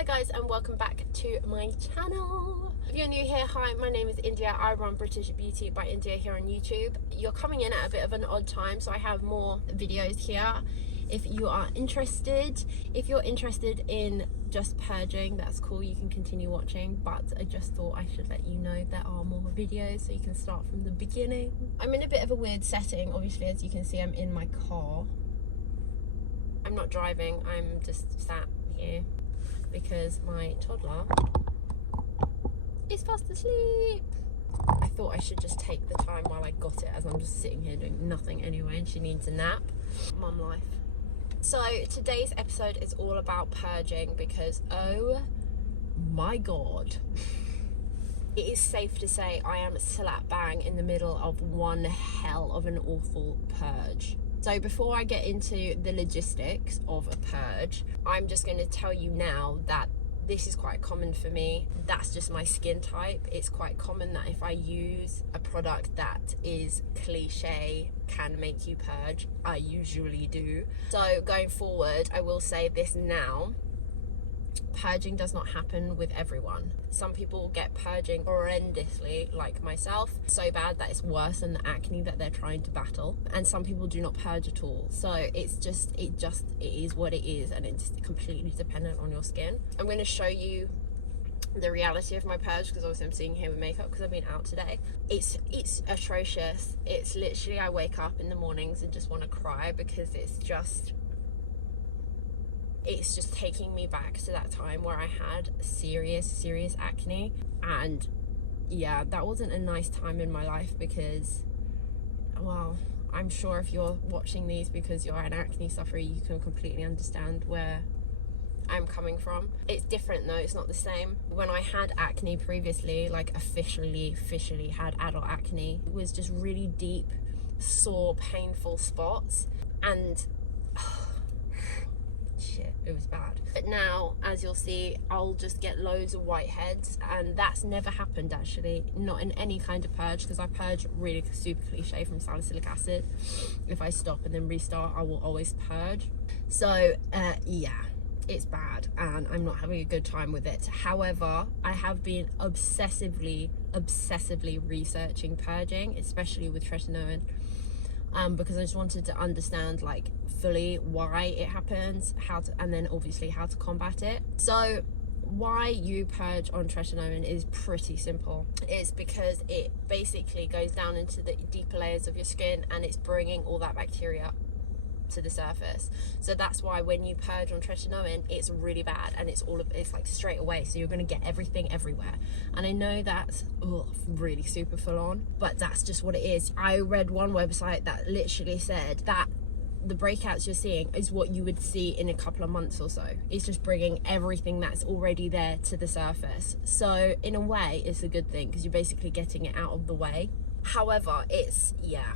Hi guys, and welcome back to my channel. If you're new here, hi, my name is India. I run British Beauty by India here on YouTube. You're coming in at a bit of an odd time, so I have more videos here if you are interested. If you're interested in just purging, that's cool, you can continue watching, but I just thought I should let you know there are more videos so you can start from the beginning. I'm in a bit of a weird setting. Obviously, as you can see, I'm in my car. I'm not driving, I'm just sat here because my toddler is fast asleep. I thought I should just take the time while I got it, as I'm just sitting here doing nothing anyway and she needs a nap. Mum life. So today's episode is all about purging because oh my god, it is safe to say I am slap bang in the middle of one hell of an awful purge. So before I get into the logistics of a purge, I'm just going to tell you now that this is quite common for me. That's just my skin type. It's quite common that if I use a product that is cliche, can make you purge, I usually do. So going forward, I will say this now. Purging does not happen with everyone. Some people get purging horrendously, like myself, so bad that it's worse than the acne that they're trying to battle, and some people do not purge at all. So it is what it is, and it's completely dependent on your skin. I'm going to show you the reality of my purge because obviously I'm sitting here with makeup because I've been out today. It's atrocious. It's literally, I wake up in the mornings and just want to cry because it's just taking me back to that time where I had serious acne. And yeah, that wasn't a nice time in my life because, well, I'm sure if you're watching these because you're an acne sufferer, you can completely understand where I'm coming from. It's different though, it's not the same. When I had acne previously, like officially had adult acne, it was just really deep, sore, painful spots, and shit, it was bad. But now, as you'll see, I'll just get loads of whiteheads, and that's never happened actually, not in any kind of purge, because I purge really super cliche from salicylic acid. If I stop and then restart, I will always purge. So yeah, it's bad and I'm not having a good time with it. However, I have been obsessively researching purging, especially with Tretinoin, because I just wanted to understand like fully why it happens, and then obviously how to combat it. So why you purge on Tretinoin is pretty simple. It's because it basically goes down into the deeper layers of your skin and it's bringing all that bacteria to the surface. So that's why when you purge on Tretinoin, it's really bad, and it's like straight away, so you're going to get everything everywhere. And I know that's really super full on, but that's just what it is. I read one website that literally said that the breakouts you're seeing is what you would see in a couple of months or so. It's just bringing everything that's already there to the surface. So in a way, it's a good thing because you're basically getting it out of the way. However, it's, yeah,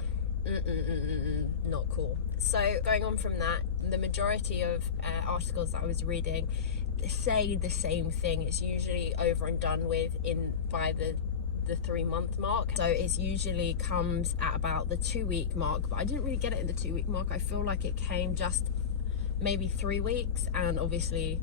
not cool. So going on from that, the majority of articles that I was reading say the same thing. It's usually over and done with by the 3-month mark. So it's usually comes at about the 2-week mark, but I didn't really get it in the 2-week mark. I feel like it came just maybe 3 weeks, and obviously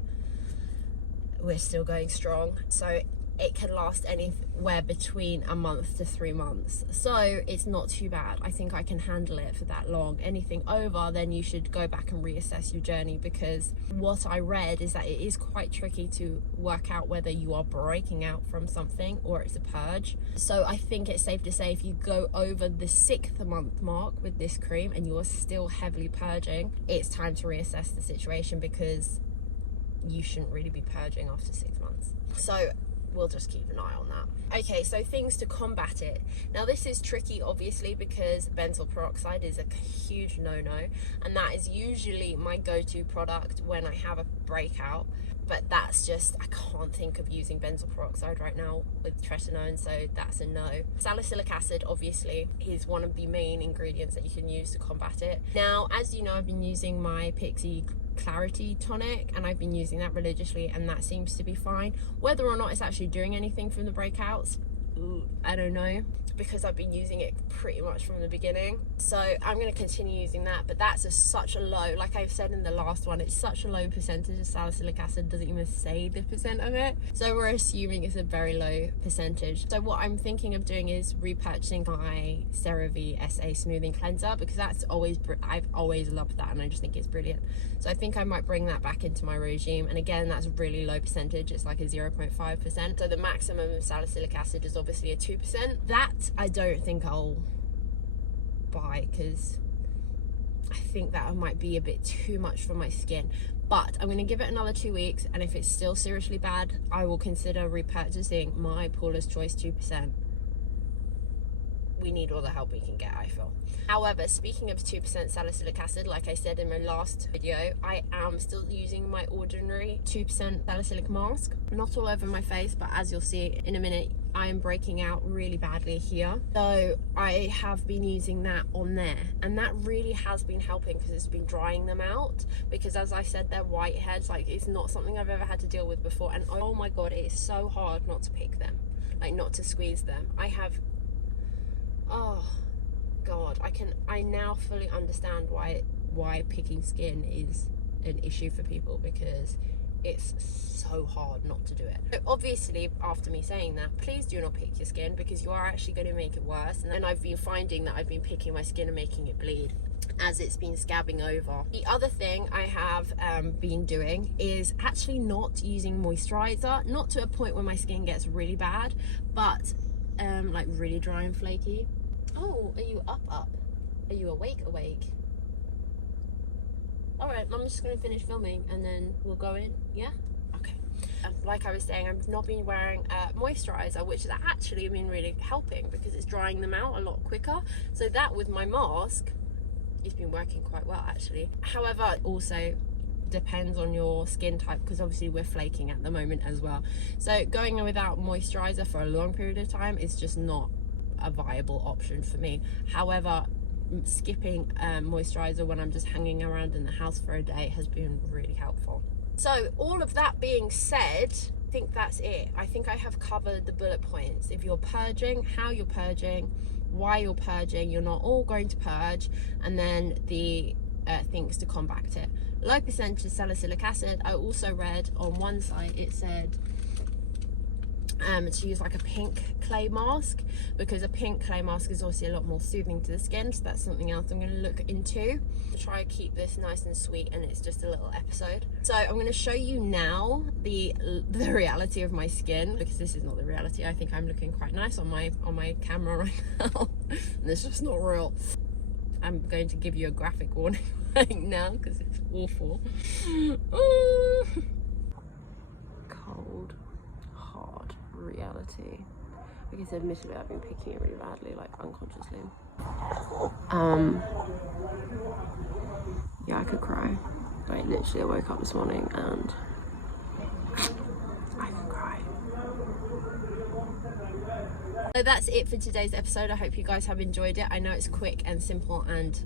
we're still going strong. So it can last anywhere between a month to 3 months. So it's not too bad. I think I can handle it for that long. Anything over, then you should go back and reassess your journey, because what I read is that it is quite tricky to work out whether you are breaking out from something or it's a purge. So I think it's safe to say if you go over the 6th month mark with this cream and you are still heavily purging, it's time to reassess the situation, because you shouldn't really be purging after 6 months. So we'll just keep an eye on that. Okay, so things to combat it. Now this is tricky obviously because benzoyl peroxide is a huge no-no, and that is usually my go-to product when I have a breakout, but that's just, I can't think of using benzoyl peroxide right now with Tretinoin, so that's a no. Salicylic acid obviously is one of the main ingredients that you can use to combat it. Now, as you know, I've been using my Pixie Clarity tonic, and I've been using that religiously, and that seems to be fine. Whether or not it's actually doing anything from the breakouts, I don't know. because I've been using it pretty much from the beginning. So I'm going to continue using that, but that's such a low, like I've said in the last one, it's such a low percentage of salicylic acid, doesn't even say the percent of it, so we're assuming it's a very low percentage. So what I'm thinking of doing is repurchasing my Cerave SA smoothing cleanser, because that's always, I've always loved that, and I just think it's brilliant. So I think I might bring that back into my regime, and again, that's a really low percentage, it's like a 0.5%. So the maximum of salicylic acid is obviously a 2%. That I don't think I'll buy, because I think that might be a bit too much for my skin. But I'm going to give it another 2 weeks, and if it's still seriously bad, I will consider repurchasing my Paula's Choice 2%. We need all the help we can get, I feel. However, speaking of 2% salicylic acid, like I said in my last video, I am still using my ordinary 2% salicylic mask. Not all over my face, but as you'll see in a minute, I am breaking out really badly here. So I have been using that on there, and that really has been helping, because it's been drying them out. Because as I said, they're whiteheads, like it's not something I've ever had to deal with before. And oh my God, it is so hard not to pick them, like not to squeeze them. Oh God, I now fully understand why picking skin is an issue for people, because it's so hard not to do it. So obviously, after me saying that, please do not pick your skin, because you are actually going to make it worse. And I've been finding that I've been picking my skin and making it bleed as it's been scabbing over. The other thing I have been doing is actually not using moisturizer, not to a point where my skin gets really bad, but like really dry and flaky. Oh, are you up? Are you awake? Alright, I'm just going to finish filming and then we'll go in, yeah? Okay. Like I was saying, I've not been wearing moisturizer, which has actually been really helping, because it's drying them out a lot quicker. So that with my mask, it's been working quite well actually. However, also depends on your skin type, because obviously we're flaking at the moment as well. So going without moisturizer for a long period of time is just not a viable option for me. However, skipping moisturizer when I'm just hanging around in the house for a day has been really helpful. So all of that being said, I think that's it. I think I have covered the bullet points. If you're purging, how you're purging, why you're purging, you're not all going to purge, and then the things to combat it. Low percentage salicylic acid. I also read on one site it said to use like a pink clay mask, because a pink clay mask is obviously a lot more soothing to the skin. So that's something else I'm going to look into to try to keep this nice and sweet, and it's just a little episode. So I'm going to show you now the reality of my skin, because this is not the reality. I think I'm looking quite nice on my camera right now and it's just not real. I'm going to give you a graphic warning right now, because it's awful. Cold hard reality, because admittedly I've been picking it really badly, like unconsciously. Yeah, I could cry. Like literally I woke up this morning and I could cry. So that's it for today's episode. I hope you guys have enjoyed it. I know it's quick and simple and,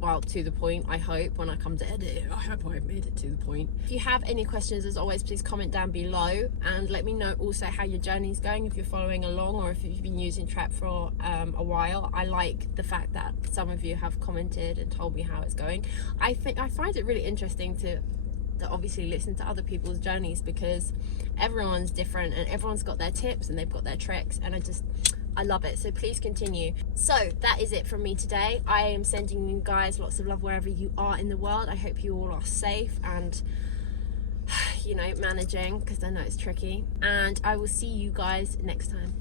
well, to the point. I hope when I come to edit it, I hope I've made it to the point. If you have any questions, as always, please comment down below and let me know also how your journey's going, if you're following along or if you've been using Trap for a while. I like the fact that some of you have commented and told me how it's going. I find it really interesting to obviously listen to other people's journeys, because everyone's different and everyone's got their tips and they've got their tricks, and I love it. So please continue. So that is it from me today. I am sending you guys lots of love wherever you are in the world. I hope you all are safe and, you know, managing, because I know it's tricky, and I will see you guys next time.